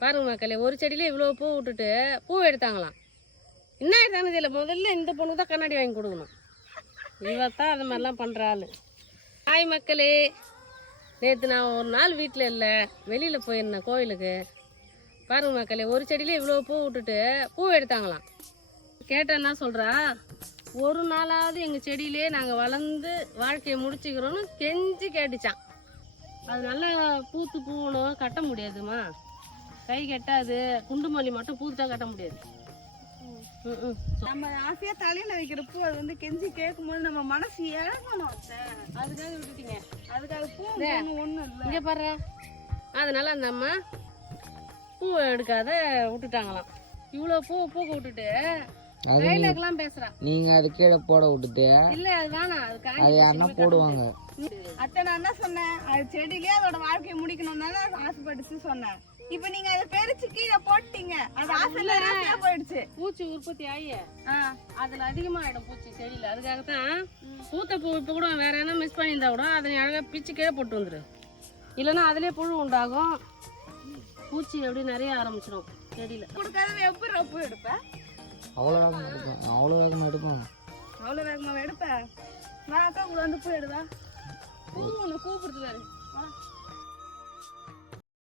பாருங்க மக்களே ஒரு செடியில் இவ்வளோ பூ விட்டுட்டு பூ எடுத்தாங்களாம். என்ன எடுத்தானது தெரியல. முதல்ல இந்த பொண்ணுக்கு தான் கண்ணாடி வாங்கி கொடுக்கணும். இவ தான் அது மாதிரிலாம் பண்ணுற ஆள். ஹாய் மக்களே. நேற்று நான் ஒரு நாள் வீட்டில் இல்லை வெளியில் போயிருந்தேன் கோயிலுக்கு. பாருங்க மக்களே ஒரு செடியில் இவ்வளோ பூ விட்டுட்டு பூ எடுத்தாங்களாம். கேட்டேன் என்ன சொல்கிறா ஒரு நாளாவது எங்கள் செடியிலே நாங்கள் வளர்ந்து வாழ்க்கையை முடிச்சுக்கிறோன்னு கெஞ்சி கேட்டுச்சான் அது நல்லா பூத்து பூவணும் கட்ட முடியாதுமா? கை கட்டாது குண்டு மல்லி மட்டும் பூத்தா கட்ட முடியாது. ம், ம். நம்ம ஆசையா தலையில வைக்கிற பூ அது வந்து கெஞ்சி கேட்கும்போது நம்ம மனசு இழகணும் அத்தை. அதுக்காக விட்டுட்டீங்க. அதுக்கு அது பூ இல்ல. இங்கே பாரு. அதனால அந்த அம்மா பூ எடுக்காத விட்டுட்டாங்களாம். இவ்வளோ பூ பூக்க விட்டுட்டு நீங்க அது கீழே போட விட்டுட்டு இல்ல அது வேணாம் அது காஞ்சி அது யாருன்னா போடுவாங்க. அத்தை நான் என்ன சொன்னேன்? அது செடியிலே அதோட வாழ்க்கையை முடிக்கணும் தானே ஆசைப்பட்டுச்சு சொன்னேன். இப்ப நீங்க அதை பெருச்சு கீழே போட்டீங்க. அது ஆசையில ஆசையா போயிடுச்சு. பூச்சி உற்பத்தி ஆகி ஆ. அதுல அதிகமாயிடும் பூச்சி செடியில. அதுக்காகத்தான் பூத்த பூ இப்ப கூட வேற என்ன மிஸ் பண்ணியிருந்தா கூட அதை அழகா பிச்சு கீழே போட்டு வந்துரு. இல்லைன்னா அதுலயே புழு உண்டாகும். பூச்சி எப்படி நிறைய ஆரம்பிச்சிடும் செடியில. கொடுக்காத எப்படி பூ எடுப்ப? அவ்வளோ வேகமாக எடுப்பேன் அவ்வளோ வேகமாக எடுப்பேன் அவ்வளோ வேகமாக எடுப்பேன் நான் அக்கா கூட வந்து பூ எடுவா பூ ஒன்று கூப்பிடுது